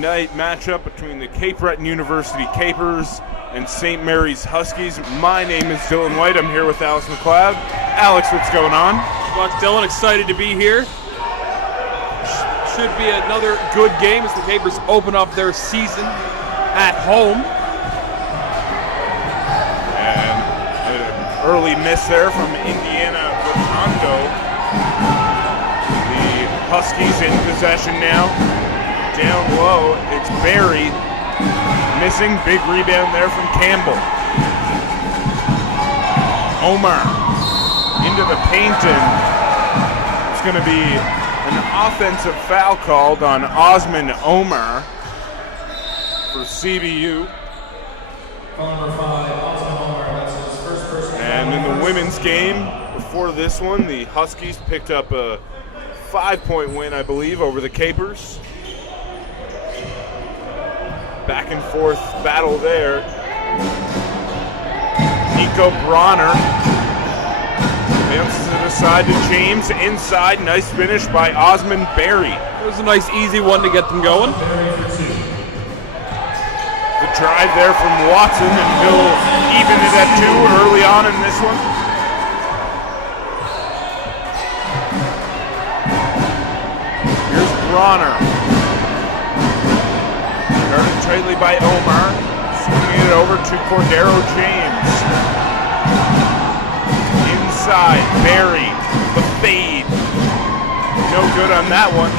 night matchup between the Cape Breton University Capers and St. Mary's Huskies. My name is Dylan White. I'm here with Alex McLeod. Alex, what's going on? Much, Dylan. Excited to be here. Should be another good game as the Capers open up their season at home. And an early miss there from Indiana Rotondo. The Huskies in possession now. Down low, it's Barry. Missing, big rebound there from Campbell. Omar into the paint, and it's going to be an offensive foul called on Osman Omar for CBU. And in the women's game, before this one, the Huskies picked up a 5-point win, I believe, over the Capers. Back and forth battle there. Nico Bronner bounces it aside to James. Inside, nice finish by Osman Berry. It was a nice, easy one to get them going. The drive there from Watson, and he'll even it at 2 early on in this one. Here's Bronner. Guarded tightly by Omar. Swinging it over to Cordero James. Inside, Barry, the fade. No good on that one.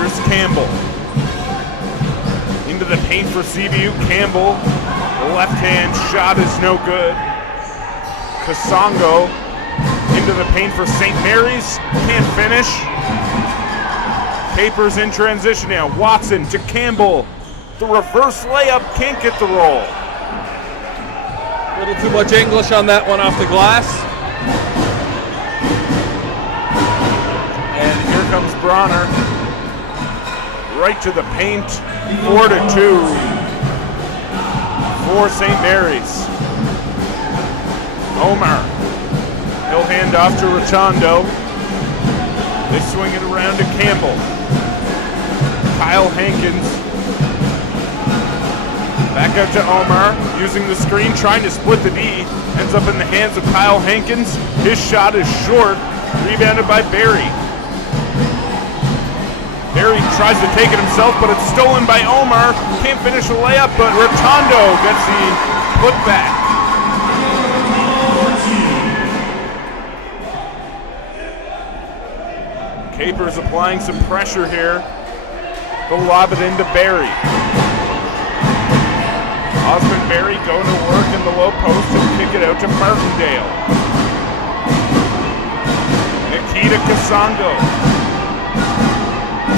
Here's Campbell. Into the paint for CBU. Campbell, the left-hand shot is no good. Kasongo into the paint for St. Mary's. Can't finish. Capers in transition now. Watson to Campbell. The reverse layup, can't get the roll. A little too much English on that one off the glass. And here comes Bronner. Right to the paint. 4-2 for St. Mary's. Omar. He'll hand off to Rotondo. They swing it around to Campbell. Kyle Hankins. Back out to Omar, using the screen, trying to split the D. Ends up in the hands of Kyle Hankins. His shot is short, rebounded by Barry. Barry tries to take it himself, but it's stolen by Omar. Can't finish the layup, but Rotondo gets the putback. Capers applying some pressure here. They'll lob it into Barry. Osman Barry going to work in the low post and kick it out to Martindale. Nikita Kasongo.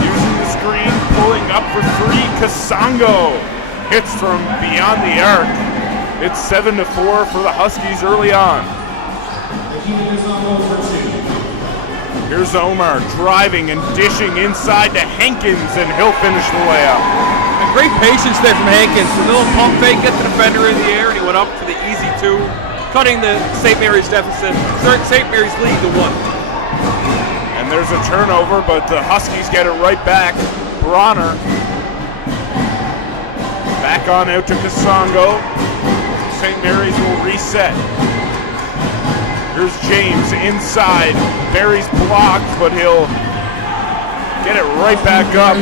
Using the screen, pulling up for 3. Kasongo hits from beyond the arc. It's 7-4 for the Huskies early on. Here's Omar driving and dishing inside to Hankins, and he'll finish the layup. And great patience there from Hankins. A little pump fake, get the defender in the air, and he went up for the easy 2, cutting the St. Mary's deficit, St. Mary's lead to 1. And there's a turnover, but the Huskies get it right back. Bronner back on out to Kasongo. St. Mary's will reset. Here's James inside. Barry's blocked, but he'll get it right back up.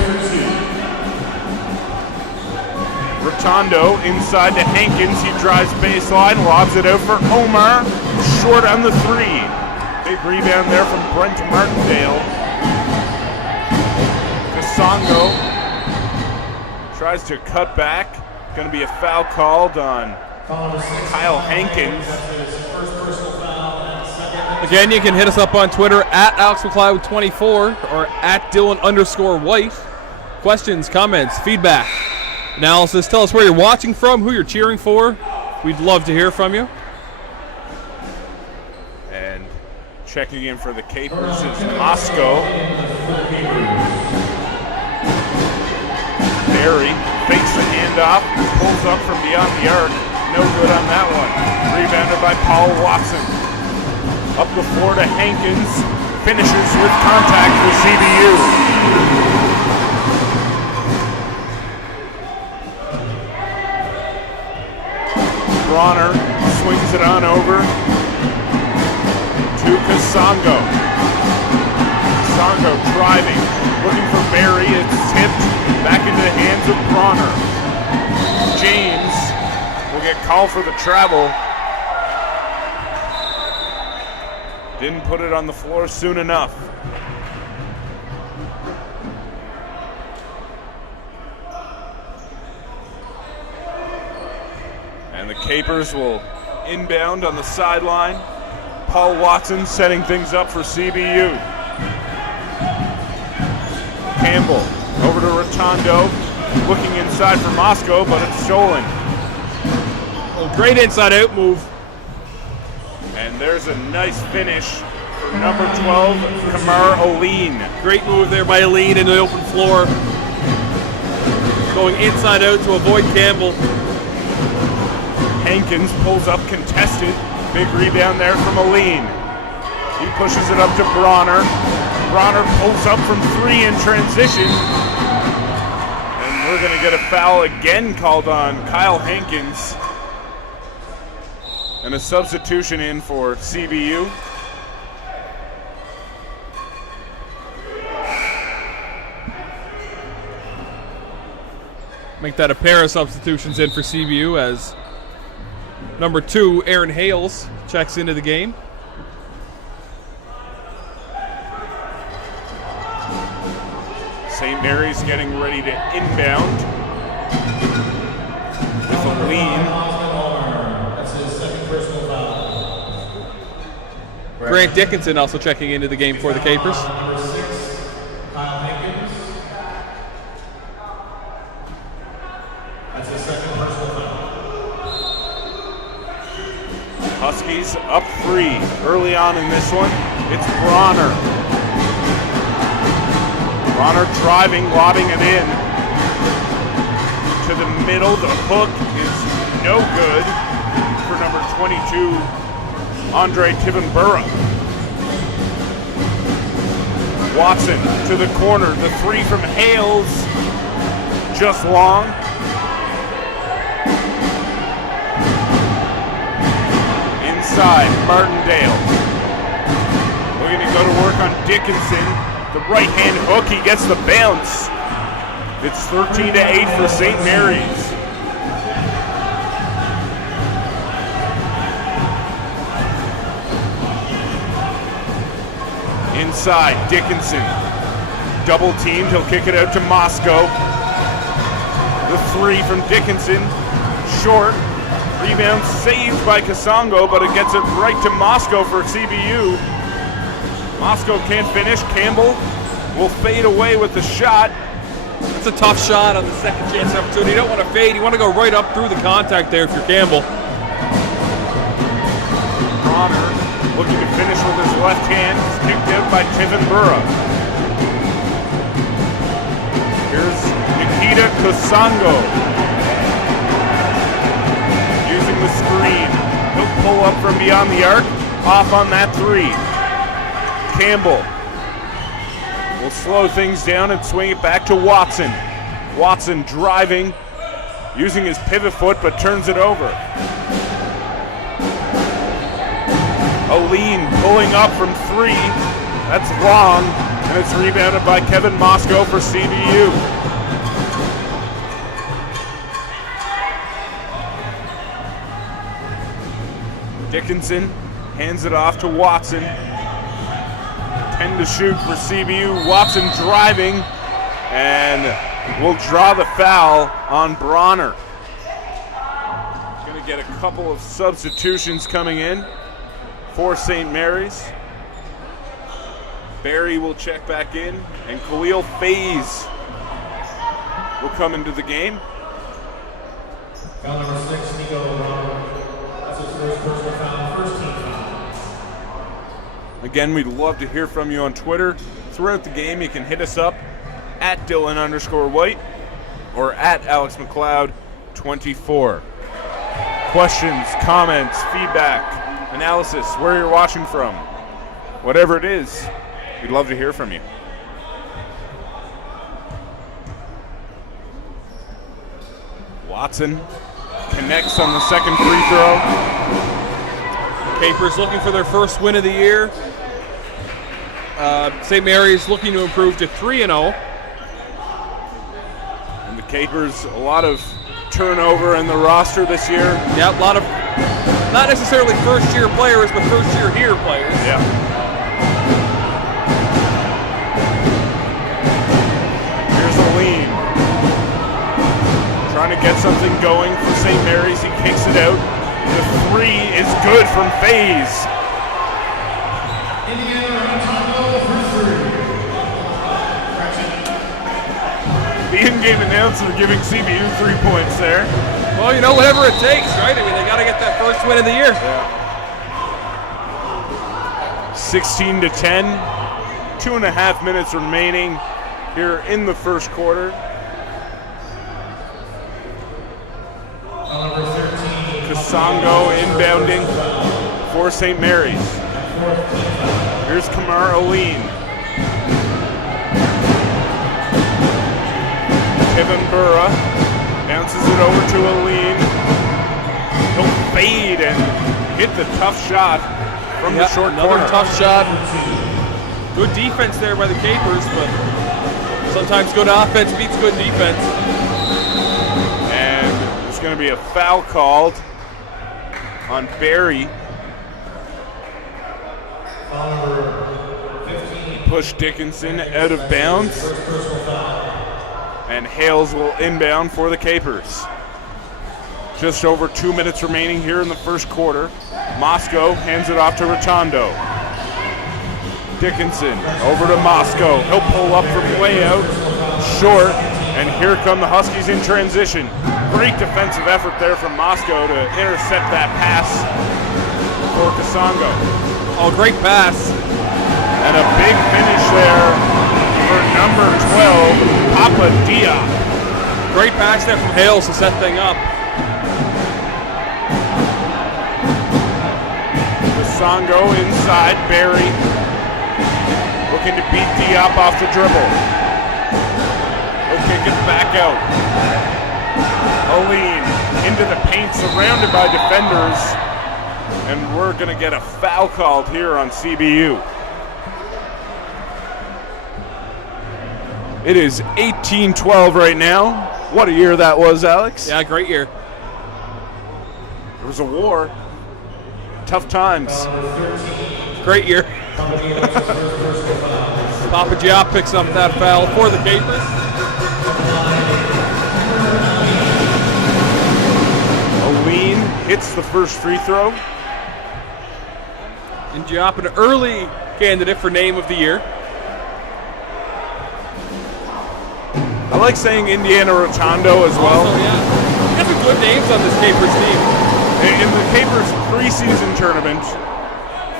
Rotondo inside to Hankins. He drives baseline, lobs it out for Omar. Short on the 3. Big rebound there from Brent Martindale. Kasongo tries to cut back. Going to be a foul called on Kyle Hankins. Again, you can hit us up on Twitter at AlexMcLeod24 or at Dylan_White. Questions, comments, feedback, analysis. Tell us where you're watching from, who you're cheering for. We'd love to hear from you. And checking in for the Capers is Moscow. Barry fakes the handoff, pulls up from beyond the arc. No good on that one. Rebounded by Paul Watson. Up the floor to Hankins. Finishes with contact for CBU. Bronner swings it on over to Kasongo. Kasongo driving, looking for Barry. It's tipped back into the hands of Bronner. James will get called for the travel. Didn't put it on the floor soon enough. And the Capers will inbound on the sideline. Paul Watson setting things up for CBU. Campbell over to Rotondo, looking inside for Moscow, but it's stolen. Oh, great inside-out move. And there's a nice finish for number 12, Kamar Oleen. Great move there by Oleen in the open floor. Going inside out to avoid Campbell. Hankins pulls up contested. Big rebound there from Oleen. He pushes it up to Bronner. Bronner pulls up from 3 in transition. And we're going to get a foul again called on Kyle Hankins. And a substitution in for CBU. Make that a pair of substitutions in for CBU as number 2, Aaron Hales, checks into the game. St. Mary's getting ready to inbound with a lead. Grant Dickinson also checking into the game for the Capers. Number 6, Kyle Hankins. That's his second personal foul. Huskies up 3 early on in this one. It's Bronner. Bronner driving, lobbing it in to the middle. The hook is no good for number 22, Andre Tivenborough. Watson to the corner. The 3 from Hales, just long. Inside, Martindale. We're going to go to work on Dickinson. The right-hand hook, he gets the bounce. It's 13-8 for St. Mary's. Inside, Dickinson. Double teamed, he'll kick it out to Moscow. The 3 from Dickinson, short. Rebound saved by Kasongo, but it gets it right to Moscow for CBU. Moscow can't finish. Campbell will fade away with the shot. That's a tough shot on the second chance opportunity. You don't want to fade. You want to go right up through the contact there if you're Campbell. Bronner looking to finish with his left hand. He's kicked out by Tivenborough. Here's Nikita Kasongo using the screen. He'll pull up from beyond the arc. Off on that 3. Campbell will slow things down and swing it back to Watson. Watson driving, using his pivot foot, but turns it over. Oleen pulling up from 3. That's long, and it's rebounded by Kevin Moscow for CBU. Dickinson hands it off to Watson. 10 to shoot for CBU. Watson driving, and will draw the foul on Bronner. Going to get a couple of substitutions coming in for St. Mary's. Barry will check back in, and Khalil Faze will come into the game. Foul number 6, Nico Bronner. That's his first personal foul, first team foul. Again, we'd love to hear from you on Twitter. Throughout the game, you can hit us up at Dylan_White or at Alex McLeod 24. Questions, comments, feedback, analysis, where you're watching from, whatever it is, we'd love to hear from you. Watson Connects on the second free throw. Capers looking for their first win of the year. St. Mary's looking to improve to 3-0. And the Capers, a lot of turnover in the roster this year. Yeah, a lot of, not necessarily first-year players, but first-year here players. Yeah. Here's a lean. Trying to get something going for St. Mary's. He kicks it out. The three is good from FaZe. The in-game announcer giving CBU 3 points there. Well, you know, whatever it takes, right? I mean, they got to get that first win of the year. Yeah. 16-10. 2.5 minutes remaining here in the first quarter. Kasongo inbounding for St. Mary's. Here's Kamar Aline. Kevin Burra bounces it over to Aline. He'll fade and hit the tough shot from the short another corner. Tough shot. Good defense there by the Capers, but sometimes good offense beats good defense. And there's going to be a foul called on Barry. Push Dickinson out of bounds. And Hales will inbound for the Capers. Just over 2 minutes remaining here in the first quarter. Moscow hands it off to Rotondo. Dickinson over to Moscow. He'll pull up from way out. Short. And here come the Huskies in transition. Great defensive effort there from Moscow to intercept that pass for Kasongo. Oh, great pass. And a big finish there for number 12, Papa Diop. Great pass there from Hales to set thing up. Kasongo inside, Barry looking to beat Diop off the dribble. He'll kick it back out. Aline into the paint, surrounded by defenders. And we're going to get a foul called here on CBU. It is 18-12 right now. What a year that was, Alex. Yeah, great year. There was a war. Tough times. Great year. Papa Diop picks up that foul for the Capers. Aline hits the first free throw. And Diop, an early candidate for name of the year. I like saying Indiana Rotondo as well. Also, yeah. Got some good names on this Capers team. In the Capers preseason tournament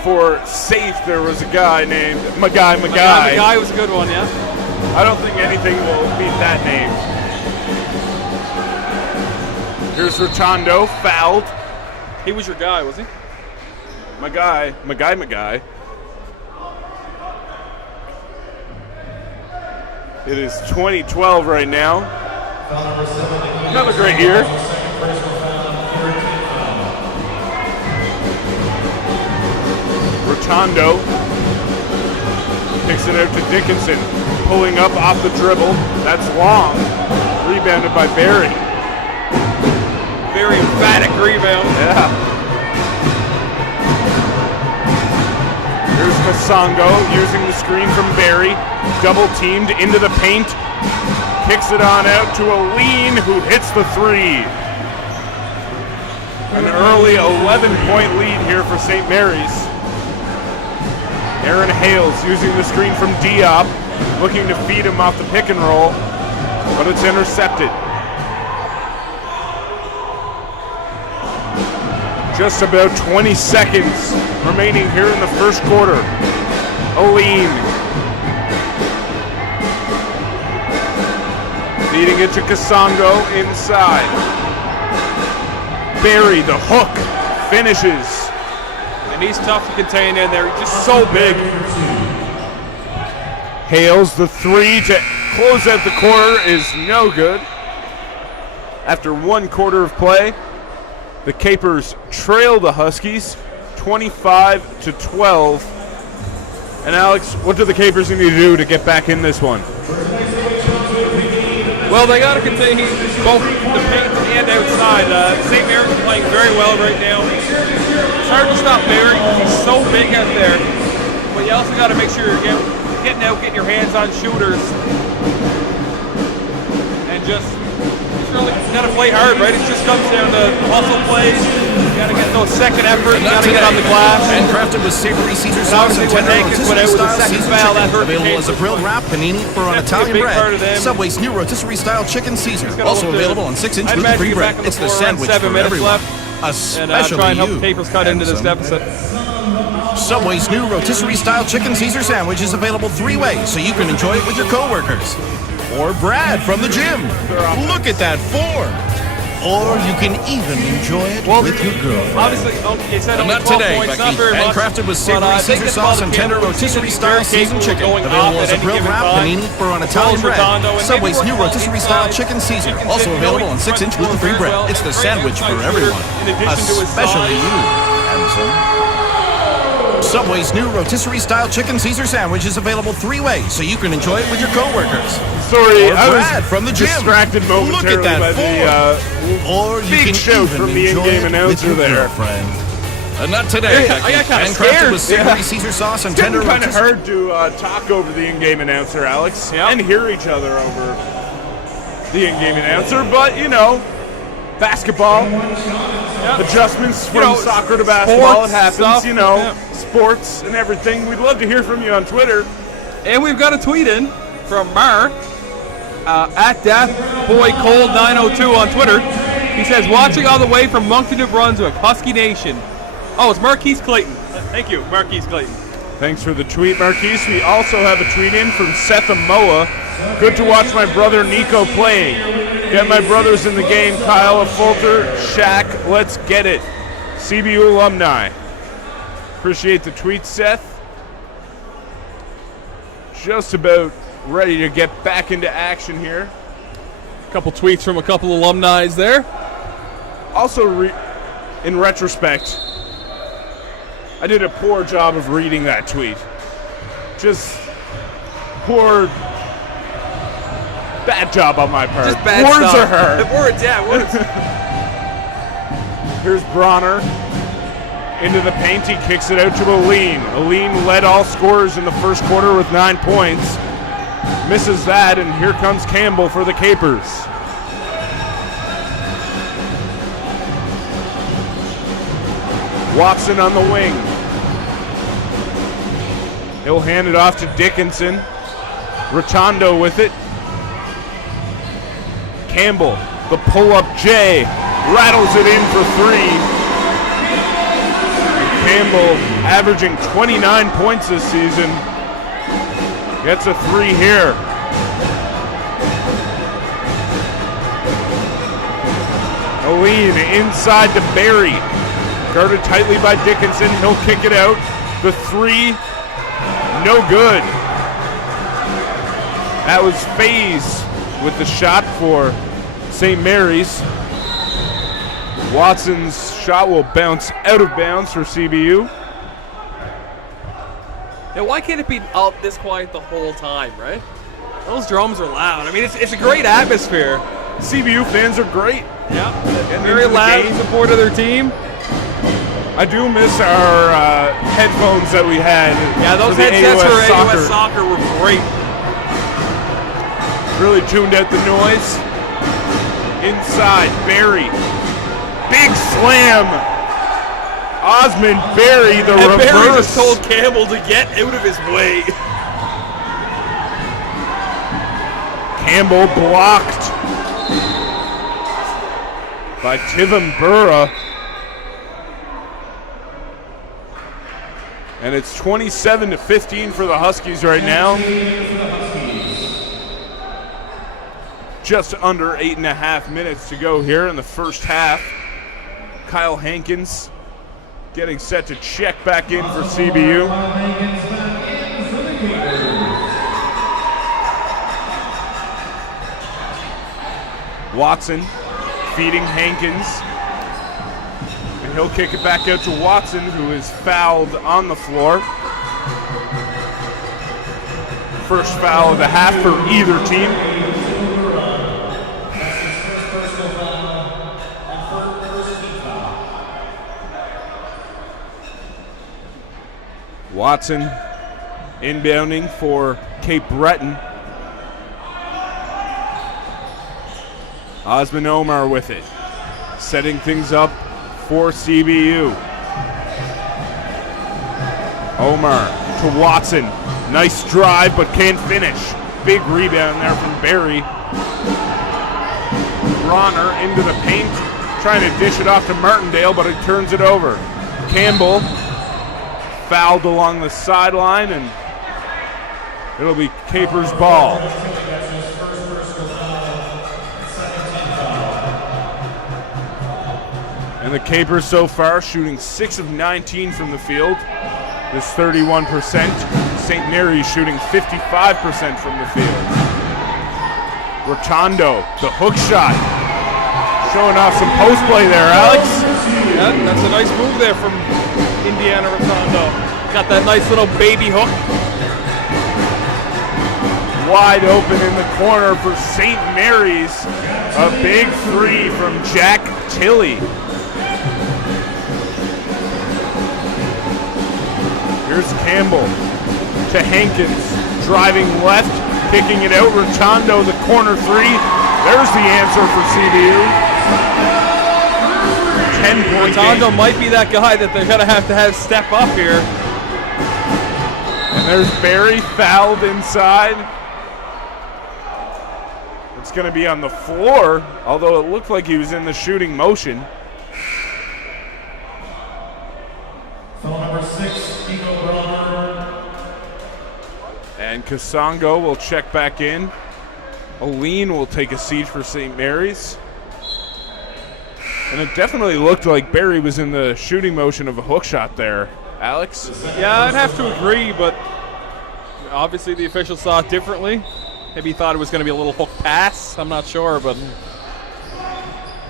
for safe, there was a guy named Magai. Magai was a good one, yeah. I don't think anything will beat that name. Here's Rotondo, fouled. He was your guy, was he? Magai. It is 2012 right now. Another great year. Rotondo kicks it out to Dickinson, pulling up off the dribble. That's long. Rebounded by Barry. Very emphatic rebound. Yeah. Here's Kasongo using the screen from Barry. Double teamed into the paint. Kicks it on out to Aline, who hits the three. An early 11-point lead here for St. Mary's. Aaron Hales using the screen from Diop, looking to feed him off the pick and roll, but it's intercepted. Just about 20 seconds remaining here in the first quarter. Aline feeding it to Kasongo inside. Barry, the hook, finishes. And he's tough to contain in there. He's just so big. Hales, the three to close out the quarter is no good. After one quarter of play, The Capers trail the Huskies 25-12. And Alex, what do the Capers need to do to get back in this one? Well, they got to contain both the paint and outside. St. Mary's is playing very well right now. It's hard to stop Barry because he's so big out there. But you also got to make sure you're getting out, getting your hands on shooters. And just really got to play hard, right? It just comes down to hustle plays. You got to get those second efforts. You got to get on the glass. Handcrafted with savory Caesar sauce and tender rotisserie style Caesar chicken. Available as a grilled wrap, panini, or on Italian bread. Subway's new rotisserie style chicken Caesar. Also available on 6-inch gluten-free bread. It's the sandwich for everyone. Especially try and help you. the Capers cut into this deficit. Subway's new rotisserie style chicken Caesar sandwich is available 3 ways, so you can enjoy it with your coworkers. Or Brad from the gym. Look at that form. Or you can even enjoy it with your girlfriend. Obviously, you said only 12 points, not very much. Handcrafted with savory Caesar sauce and tender rotisserie style seasoned chicken. Available as a grilled wrap, panini, or on Italian bread. Subway's new rotisserie style chicken Caesar. Also available on 6-inch gluten-free bread. It's the sandwich for everyone. Especially you, handsome. Subway's new rotisserie style chicken Caesar sandwich is available 3 ways, so you can enjoy it with your coworkers. Sorry, or I Brad was from the gym. distracted momentarily Look at by that the or you big can shout even from the enjoy in-game it announcer with your there. girlfriend. Not today. I got kind of Handcrafted scared. with savory Caesar sauce and It's tender kind of rotisserie. hard to talk over the in-game announcer, Alex, and hear each other over the in-game announcer. But you know, basketball adjustments from soccer to basketball. It happens. Stuff, sports and everything. We'd love to hear from you on Twitter. And we've got a tweet in from Mar at DeathBoyCold902 on Twitter. He says, watching all the way from Moncton, New Brunswick, Husky Nation. Oh, it's Marquise Clayton. Thank you, Marquise Clayton. Thanks for the tweet, Marquise. We also have a tweet in from Seth Amoa. Good to watch my brother Nico playing. Get my brothers in the game. Kyle Fulter, Shaq, let's get it. CBU alumni. Appreciate the tweet, Seth. Just about ready to get back into action here. A couple tweets from a couple alumni there. Also, in retrospect, I did a poor job of reading that tweet. Just poor, bad job on my part. Just bad Words stuff. are her. Words, yeah, words. Here's Bronner into the paint. He kicks it out to Aline. Aline led all scorers in the first quarter with 9 points. Misses that, and here comes Campbell for the Capers. Watson on the wing. He'll hand it off to Dickinson. Rotondo with it. Campbell, the pull-up J, rattles it in for 3. Campbell, averaging 29 points this season, gets a 3 here. Aline inside to Barry. Guarded tightly by Dickinson. He'll kick it out. The 3, no good. That was Faze with the shot for St. Mary's. Watson's shot will bounce out of bounds for CBU. Yeah, why can't it be out this quiet the whole time, right? Those drums are loud. I mean, it's a great atmosphere. CBU fans are great. Yeah, very loud in support of their team. I do miss our headphones that we had. Yeah, those headsets for AUS soccer were great. Really tuned out the noise. Inside, Barry. Big slam. Osmond Barry, the and reverse. Barry just told Campbell to get out of his way. Campbell blocked by Tivim Burra. And it's 27-15 for the Huskies right now. Just under 8.5 minutes to go here in the first half. Kyle Hankins getting set to check back in for CBU. Watson feeding Hankins. he'll kick it back out to Watson, who is fouled on the floor. First foul of the half for either team. Watson inbounding for Cape Breton. Osman Omar with it, setting things up for CBU. Omar to Watson. Nice drive, but can't finish. Big rebound there from Barry. Bronner into the paint, trying to dish it off to Martindale, but it turns it over. Campbell fouled along the sideline, and it'll be Capers' ball. And the Capers so far shooting 6 of 19 from the field. This 31%. St. Mary's shooting 55% from the field. Rotondo, the hook shot. Showing off some post play there, Alex. Yeah, that's a nice move there from Indiana Rotondo. Got that nice little baby hook. Wide open in the corner for St. Mary's. A big three from Jack Tilley. Here's Campbell to Hankins, driving left, kicking it out. Rotondo, the corner three. There's the answer for CBU. 10-point Rotondo game. might be that guy that they're going to have step up here. And there's Barry fouled inside. It's going to be on the floor, although it looked like he was in the shooting motion. Foul number 6, Nico Bronner. And Kasongo will check back in. Aline will take a seat for St. Mary's. And it definitely looked like Barry was in the shooting motion of a hook shot there. Alex? Yeah, I'd have to agree, but obviously the officials saw it differently. Maybe he thought it was going to be a little hook pass. I'm not sure, but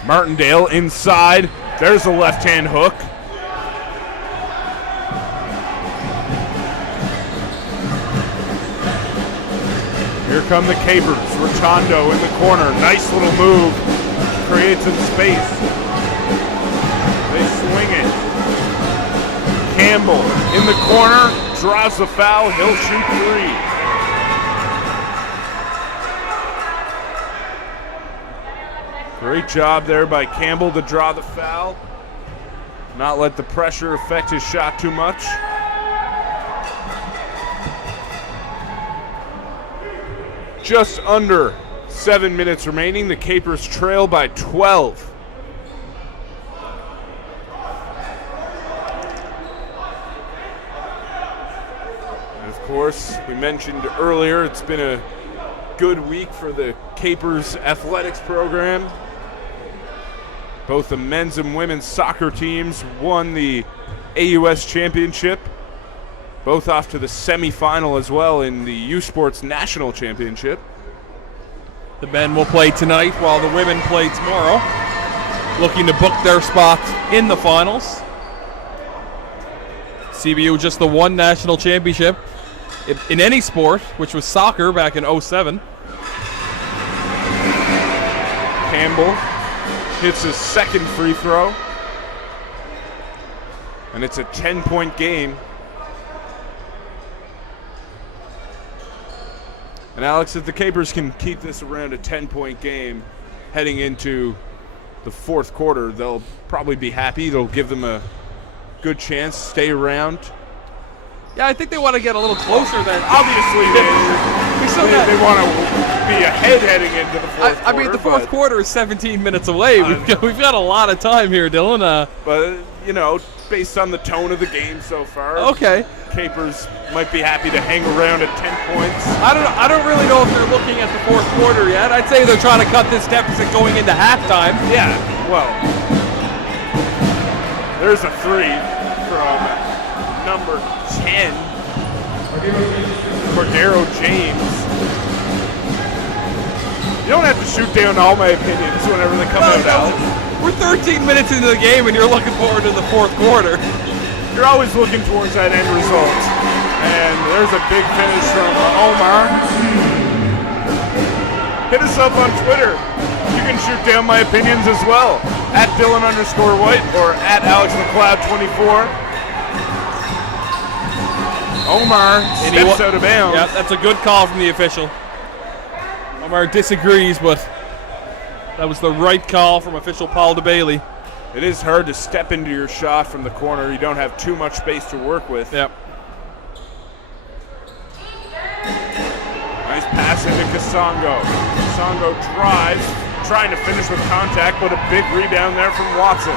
Martindale inside. There's a left-hand hook. Here come the Capers. Rotondo in the corner. Nice little move. Creates some space. They swing it. Campbell in the corner. Draws the foul. He'll shoot three. Great job there by Campbell to draw the foul. Not let the pressure affect his shot too much. Just under 7 minutes remaining. The Capers trail by 12. And of course, we mentioned earlier, it's been a good week for the Capers athletics program. Both the men's and women's soccer teams won the AUS championship. Both off to the semifinal as well in the U Sports National Championship. the men will play tonight while the women play tomorrow, looking to book their spot in the finals. CBU just the one national championship in any sport, which was soccer back in '07. Campbell hits his second free throw, and it's a 10-point game. And Alex, if the Capers can keep this around a 10-point game heading into the fourth quarter, they'll probably be happy. It'll give them a good chance, stay around. Yeah, I think they want to get a little closer than. Obviously, they want to be ahead heading into the fourth quarter. I mean, the fourth quarter is 17 minutes away. We've got a lot of time here, Dylan. But, you know, based on the tone of the game so far, okay, Capers might be happy to hang around at 10 points. I don't really know if they're looking at the fourth quarter yet. I'd say they're trying to cut this deficit going into halftime. Yeah, well, there's a three from number 10, Cordero James. You don't have to shoot down all my opinions whenever they come out, Alex. We're 13 minutes into the game, and you're looking forward to the fourth quarter. You're always looking towards that end result. And there's a big finish from Omar. Hit us up on Twitter. You can shoot down my opinions as well. At Dylan_White or at AlexMcLeod24. Omar steps out of bounds. Yeah, that's a good call from the official. Omar disagrees, but that was the right call from official Paul DeBailey. It is hard to step into your shot from the corner. You don't have too much space to work with. Yep. Nice pass into Kasongo. Kasongo drives, trying to finish with contact, but a big rebound there from Watson.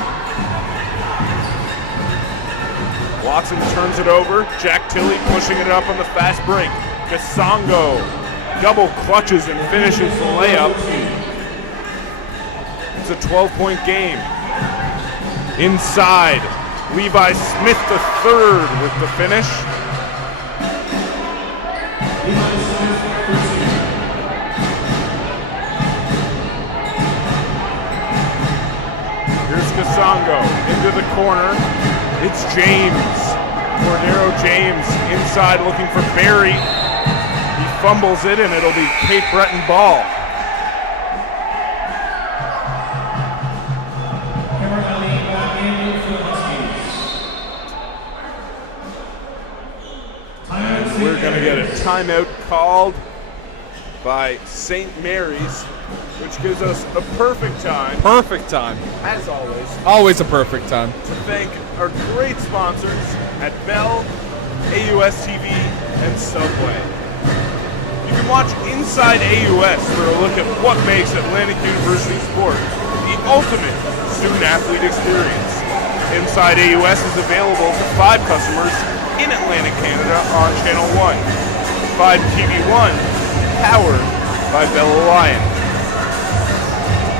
Watson turns it over. Jack Tilley pushing it up on the fast break. Kasongo double clutches and finishes the layup. It's a 12-point game. Inside, Levi Smith III with the finish. Here's Kasongo into the corner. It's James. Cordero James inside looking for Barry. He fumbles it, and it'll be Cape Breton ball. And we're going to get a timeout called by St. Mary's, which gives us a perfect time. Perfect time. As always. Always a perfect time. To thank our great sponsors at Bell, AUS TV, and Subway. You can watch Inside AUS for a look at what makes Atlantic University sport the ultimate student-athlete experience. Inside AUS is available to 5 customers in Atlantic Canada on Channel 1. 5 TV1, powered by Bell Alliance.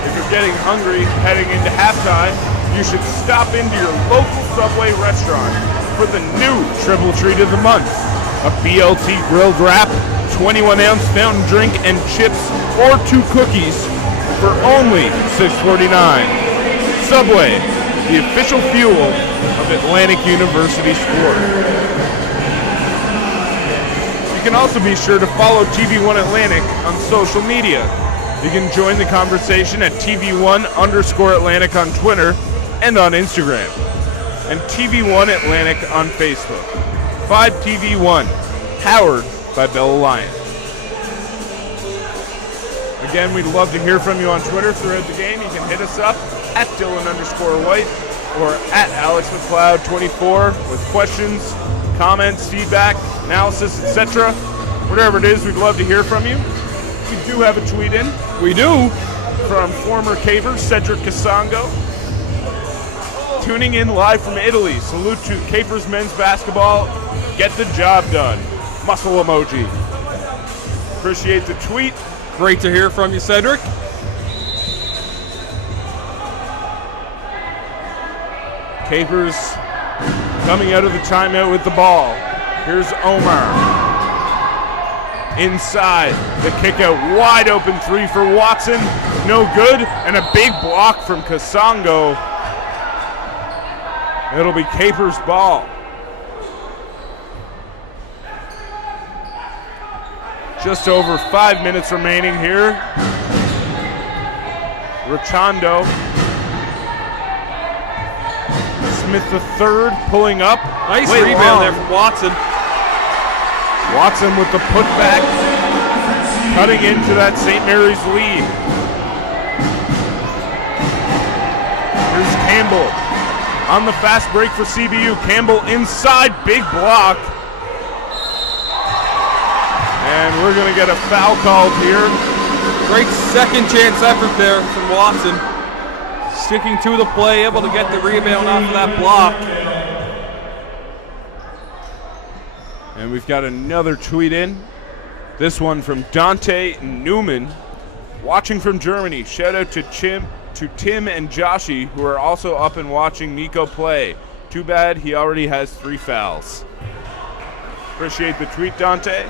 If you're getting hungry heading into halftime, you should stop into your local Subway restaurant for the new triple treat of the month. A BLT grilled wrap, 21-ounce fountain drink and chips, or 2 cookies for only $6.49. Subway, the official fuel of Atlantic University sport. You can also be sure to follow TV1 Atlantic on social media. You can join the conversation at TV1_Atlantic on Twitter and on Instagram, and TV1 Atlantic on Facebook. 5TV1, powered by Bell Alliance. Again, we'd love to hear from you on Twitter throughout the game. You can hit us up at Dylan_White or at AlexMcLeod24 with questions, comments, feedback, analysis, etc. Whatever it is, we'd love to hear from you. We do have a tweet in. We do. From former Caver, Cedric Kasongo. Tuning in live from Italy. Salute to Capers men's basketball. Get the job done. Muscle emoji. Appreciate the tweet. Great to hear from you, Cedric. Capers coming out of the timeout with the ball. Here's Omar. Inside, the kick out, wide open 3 for Watson. No good, and a big block from Kasongo. It'll be Capers' ball. Just over 5 minutes remaining here. Rotondo. Smith III pulling up. Nice rebound there from Watson. Watson with the putback, cutting into that St. Mary's lead. Here's Campbell on the fast break for CBU. Campbell inside, big block. And we're going to get a foul called here. Great second chance effort there from Watson. Sticking to the play, able to get the rebound off of that block. And we've got another tweet in. This one from Dante Newman, watching from Germany. Shout out to Tim and Joshi, who are also up and watching Nico play. Too bad he already has 3 fouls. Appreciate the tweet, Dante.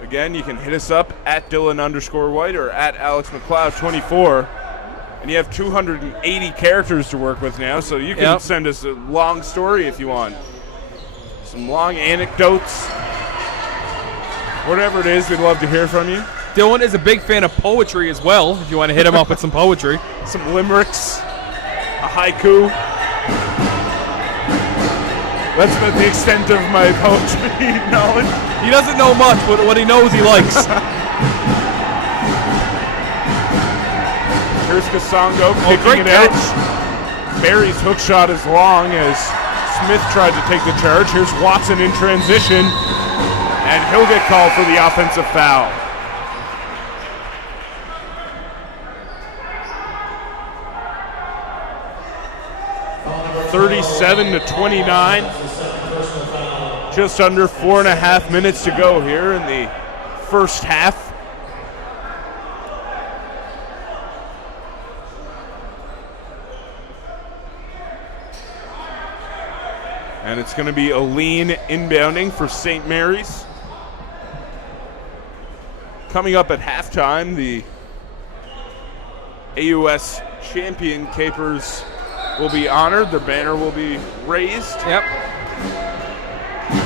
Again, you can hit us up at Dylan_White or at AlexMcLeod24. And you have 280 characters to work with now, so you can send us a long story if you want. Some long anecdotes. Whatever it is, we'd love to hear from you. Dylan is a big fan of poetry as well, if you want to hit him up with some poetry. Some limericks, a haiku. That's about the extent of my poetry knowledge. He doesn't know much, but what he knows he likes. Here's Kasongo kicking it out. Barry's hook shot is long as Smith tried to take the charge. Here's Watson in transition, and he'll get called for the offensive foul. (37-29). Just under 4.5 minutes to go here in the first half. And it's going to be Aline inbounding for St. Mary's. Coming up at halftime, the AUS champion Capers will be honored. Their banner will be raised. Yep.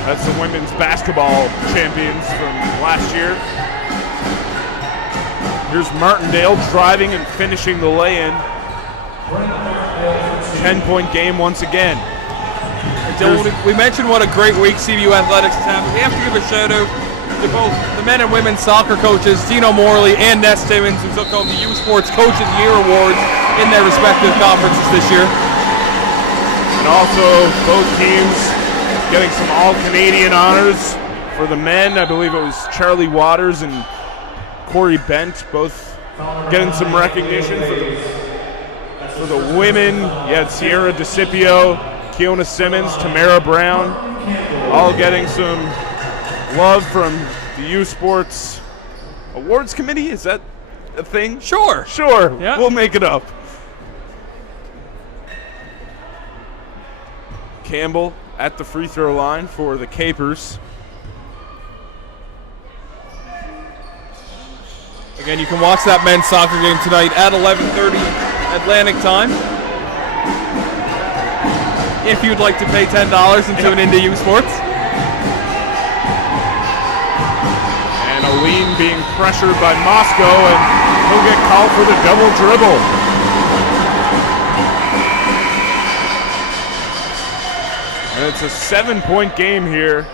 That's the women's basketball champions from last year. Here's Martindale driving and finishing the lay-in. 10-point game once again. Dylan, we mentioned what a great week CBU Athletics is having. We have to give a shout out to both the men and women's soccer coaches, Dino Morley and Ness Timmons, who took home the U Sports Coach of the Year awards in their respective conferences this year. And also both teams getting some all-Canadian honors. For the men, I believe it was Charlie Waters and Corey Bent, both getting some recognition. For the women, you had Sierra DeCipio, Keona Simmons, Tamara Brown, all getting some love from the U Sports Awards Committee. Is that a thing? Sure. Yeah. We'll make it up. Campbell at the free throw line for the Capers. Again, you can watch that men's soccer game tonight at 11:30 Atlantic time. If you'd like to pay $10 and tune into U Sports. And Aline being pressured by Moscow, and he'll get called for the double dribble. And it's a 7-point game here.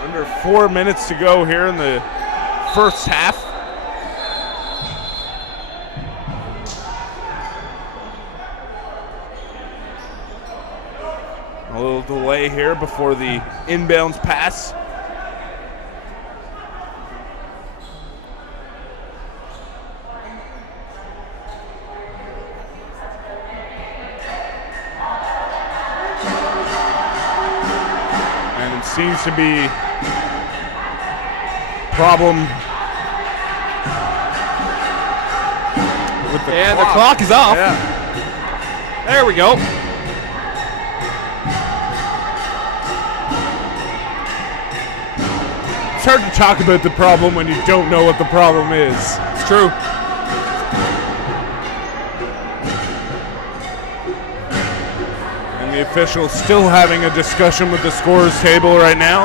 Under 4 minutes to go here in the first half. A little delay here before the inbounds pass. And it seems to be problem with the clock. The clock is off. Yeah. There we go. It's hard to talk about the problem when you don't know what the problem is. It's true. And the officials still having a discussion with the scorers table right now.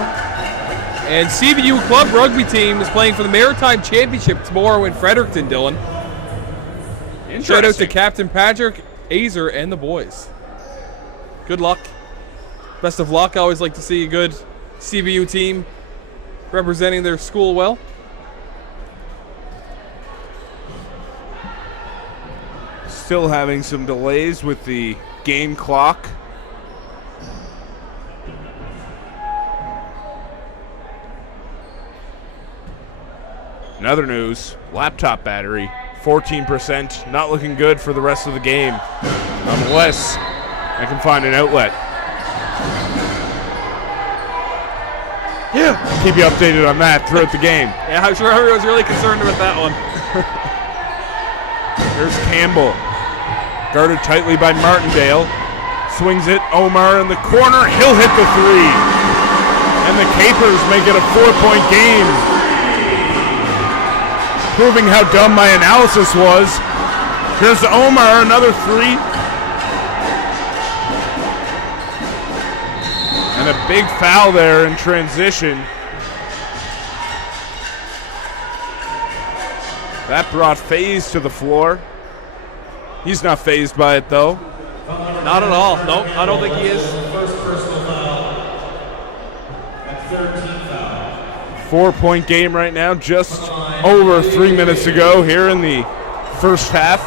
And CBU Club Rugby team is playing for the Maritime Championship tomorrow in Fredericton, Dylan. Shout out to Captain Patrick, Azer, and the boys. Good luck. Best of luck. I always like to see a good CBU team representing their school well. Still having some delays with the game clock. In other news, laptop battery, 14%, not looking good for the rest of the game, unless I can find an outlet. Yeah, keep you updated on that throughout the game. Yeah, I'm sure everyone's really concerned about that one. There's Campbell, guarded tightly by Martindale. Swings it, Omar in the corner, he'll hit the three. And the Capers make it a 4-point game. proving how dumb my analysis was. Here's Omar, another three. And a big foul there in transition. That brought FaZe to the floor. He's not fazed by it, though. Not at all. No, I don't think he is. First personal foul. At 13 foul. 4-point game right now, just over 3 minutes ago here in the first half.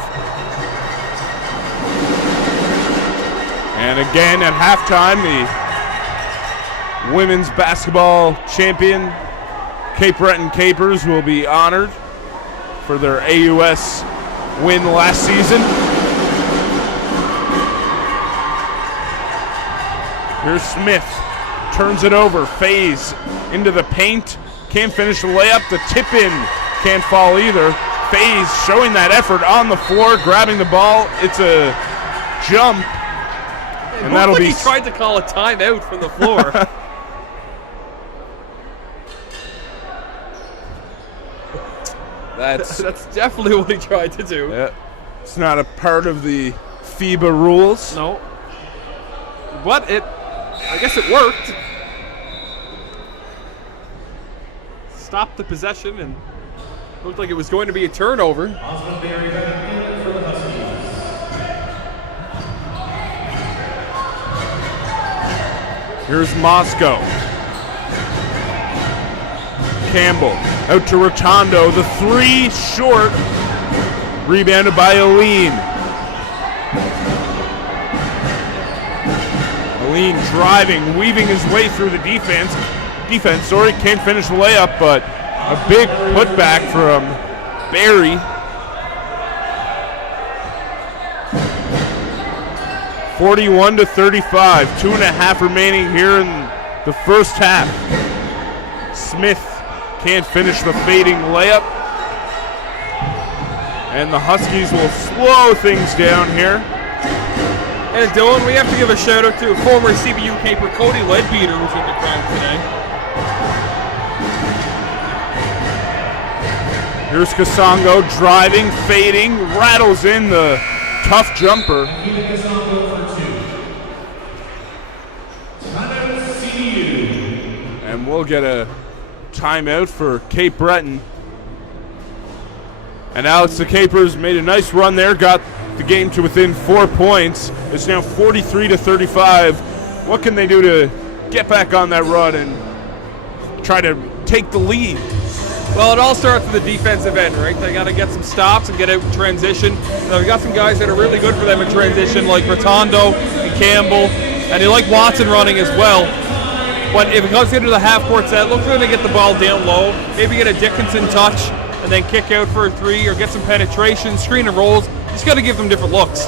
And again at halftime, the women's basketball champion, Cape Breton Capers, will be honored for their AUS win last season. Here's Smith, turns it over, FaZe into the paint, can't finish the layup, the tip in can't fall either. FaZe showing that effort on the floor, grabbing the ball, it's a jump, and that'll be... He tried to call a timeout from the floor. That's definitely what he tried to do. Yeah. It's not a part of the FIBA rules. No. But I guess it worked. Stopped the possession and looked like it was going to be a turnover. Here's Moscow. Campbell out to Rotondo. The three short. Rebounded by Aline. Aline driving, weaving his way through the defense. Can't finish the layup, but a big putback from Barry. 41-35. 2.5 remaining here in the first half. Smith can't finish the fading layup. And the Huskies will slow things down here. And Dylan, we have to give a shout out to former CBU Caper Cody Leadbeater, who's in the crowd today. Here's Kasongo driving, fading, rattles in the tough jumper. And we'll get a timeout for Cape Breton. And Alex, the Capers made a nice run there, got the game to within 4 points. It's now 43-35. What can they do to get back on that run and try to take the lead? Well, it all starts with the defensive end, right? They got to get some stops and get out in transition. Now, we got some guys that are really good for them in transition, like Rotondo and Campbell, and they like Watson running as well. But if it comes into the half-court set, look for them to get the ball down low, maybe get a Dickinson touch, and then kick out for a three or get some penetration, screen and rolls. You just got to give them different looks.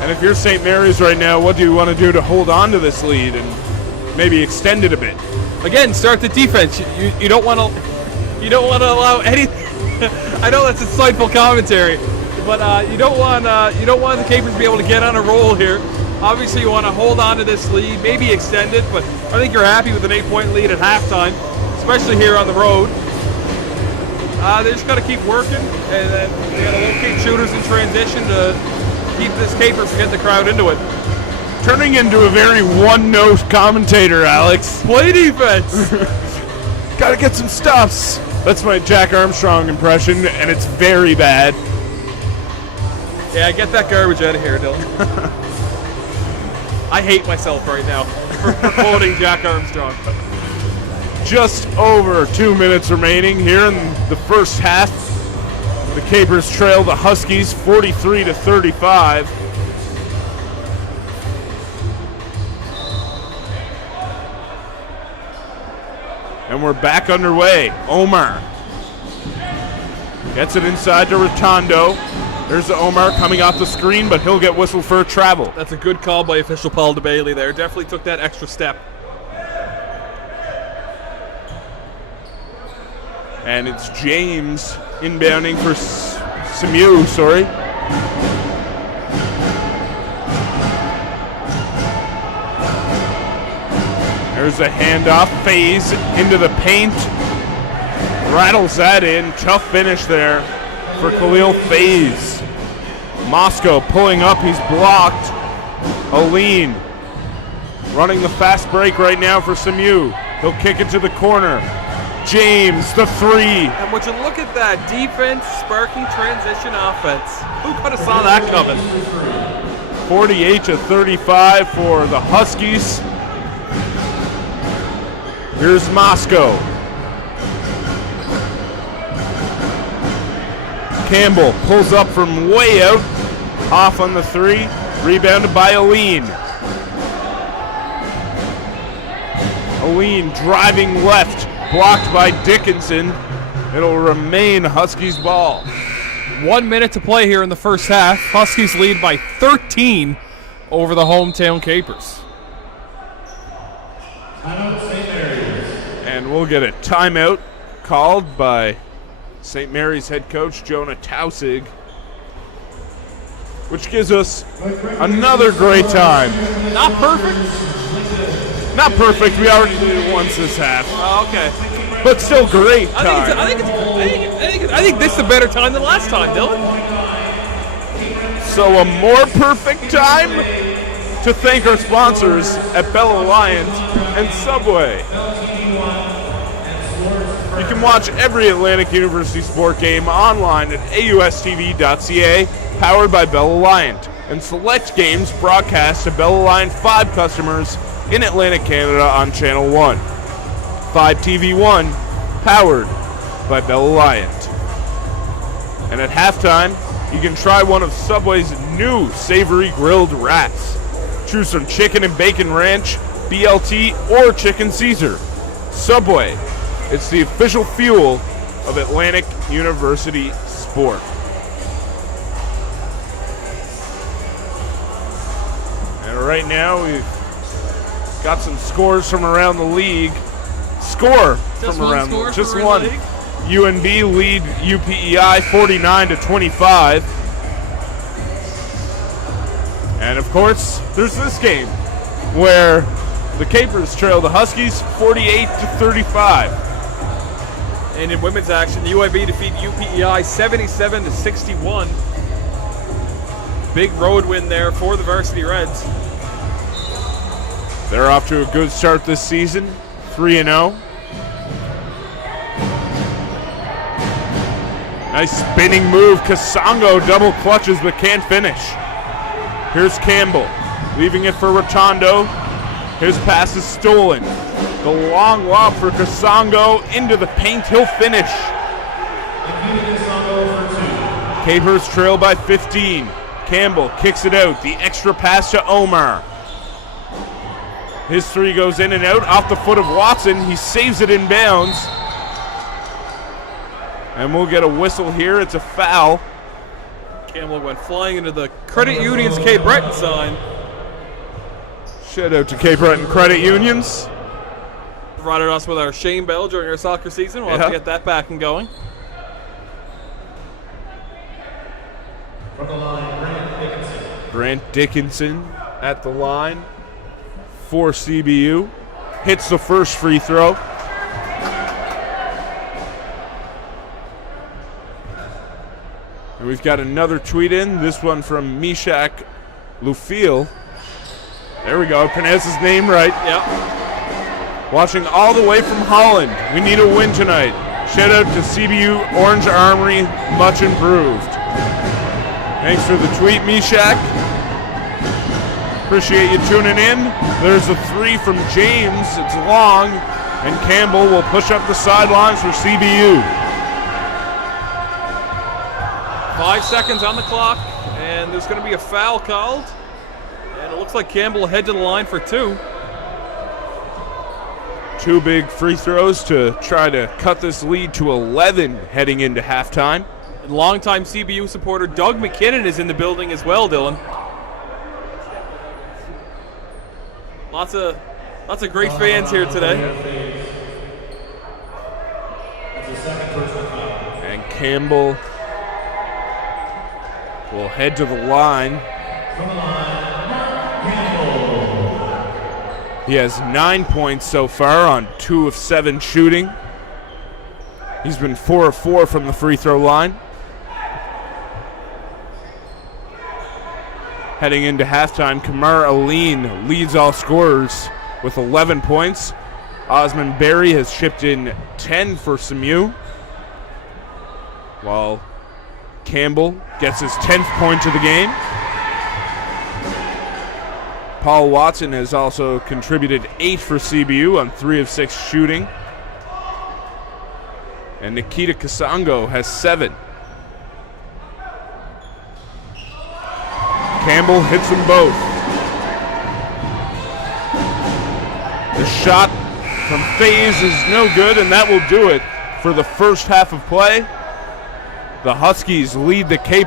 And if you're St. Mary's right now, what do you want to do to hold on to this lead and maybe extend it a bit? Again, start the defense. You don't want to allow any. I know that's insightful commentary, but you don't want the Capers to be able to get on a roll here. Obviously, you want to hold on to this lead, maybe extend it, but I think you're happy with an 8-point lead at halftime, especially here on the road. They just got to keep working, and then they got to locate shooters in transition to keep this Capers from getting the crowd into it. Turning into a very one-note commentator, Alex. Play defense. Got to get some stops. That's my Jack Armstrong impression, and it's very bad. Yeah, get that garbage out of here, Dylan. I hate myself right now for quoting Jack Armstrong. Just over 2 minutes remaining here in the first half. The Capers trail the Huskies 43-35. And we're back underway. Omar gets it inside to Rotondo. There's the Omar coming off the screen, but he'll get whistled for a travel. That's a good call by official Paul DeBailey there. Definitely took that extra step. And it's James inbounding for SMU, sorry. There's a handoff, FaZe into the paint. rattles that in. Tough finish there for Khalil Faze. Moscow pulling up. He's blocked. Aline running the fast break right now for SMU. He'll kick it to the corner. James, the three. And would you look at that defense sparking transition offense? Who could have saw that coming? 48-35 for the Huskies. Here's Moscow. Campbell pulls up from way out. Off on the three. Rebounded by Aline. Aline driving left. Blocked by Dickinson. It'll remain Huskies ball. 1 minute to play here in the first half. Huskies lead by 13 over the hometown Capers. And we'll get a timeout called by St. Mary's head coach Jonah Tausig, which gives us another great time. Not perfect. Not perfect. We already did it once this half. Oh, okay. But still great time. I think this is a better time than last time, Dylan. So a more perfect time to thank our sponsors at Bell Alliance and Subway. You can watch every Atlantic University sport game online at AUSTV.ca, powered by Bell Alliant, and select games broadcast to Bell Alliant 5 customers in Atlantic Canada on Channel 1. 5 TV1, powered by Bell Alliant. And at halftime, you can try one of Subway's new savory grilled wraps. Choose from chicken and bacon ranch, BLT, or chicken Caesar. Subway, it's the official fuel of Atlantic University sport. And right now we've got some scores from around the league. Just one. UNB lead UPEI 49-25. And of course, there's this game where the Capers trail the Huskies 48-35. And in women's action, the UIB defeat UPEI 77-61. Big road win there for the Varsity Reds. They're off to a good start this season, 3-0. Nice spinning move. Kasongo double clutches but can't finish. Here's Campbell, leaving it for Rotondo. His pass is stolen. The long lob for Kasongo into the paint. He'll finish. Capers trail by 15. Campbell kicks it out. The extra pass to Omar. His three goes in and out off the foot of Watson. He saves it in bounds. And we'll get a whistle here. It's a foul. Campbell went flying into the Credit Union's Cape Breton sign. Shout out to Cape Breton Credit Unions. Provided us with our Shane Bell during our soccer season. We'll have to get that back and going. From the line, Grant Dickinson. Grant Dickinson at the line for CBU. Hits the first free throw. And we've got another tweet in, this one from Mishak Lufiel. There we go, pronounce his name right. Yep. Watching all the way from Holland. We need a win tonight. Shout out to CBU Orange Armory, much improved. Thanks for the tweet, Mishak. Appreciate you tuning in. There's a three from James. It's long, and Campbell will push up the sidelines for CBU. 5 seconds on the clock, and there's going to be a foul called. And it looks like Campbell will head to the line for two. Two big free throws to try to cut this lead to 11 heading into halftime. And longtime CBU supporter Doug McKinnon is in the building as well, Dylan. Lots of great fans here today. And Campbell will head to the line. He has 9 points so far on 2 of 7 shooting. He's been 4 of 4 from the free throw line. Heading into halftime, Kamar Aline leads all scorers with 11 points. Osmond Berry has chipped in 10 for SMU, while Campbell gets his 10th point of the game. Paul Watson has also contributed 8 for CBU on 3 of 6 shooting. And Nikita Kasango has 7. Campbell hits them both. The shot from FaZe is no good, and that will do it for the first half of play. The Huskies lead the Cape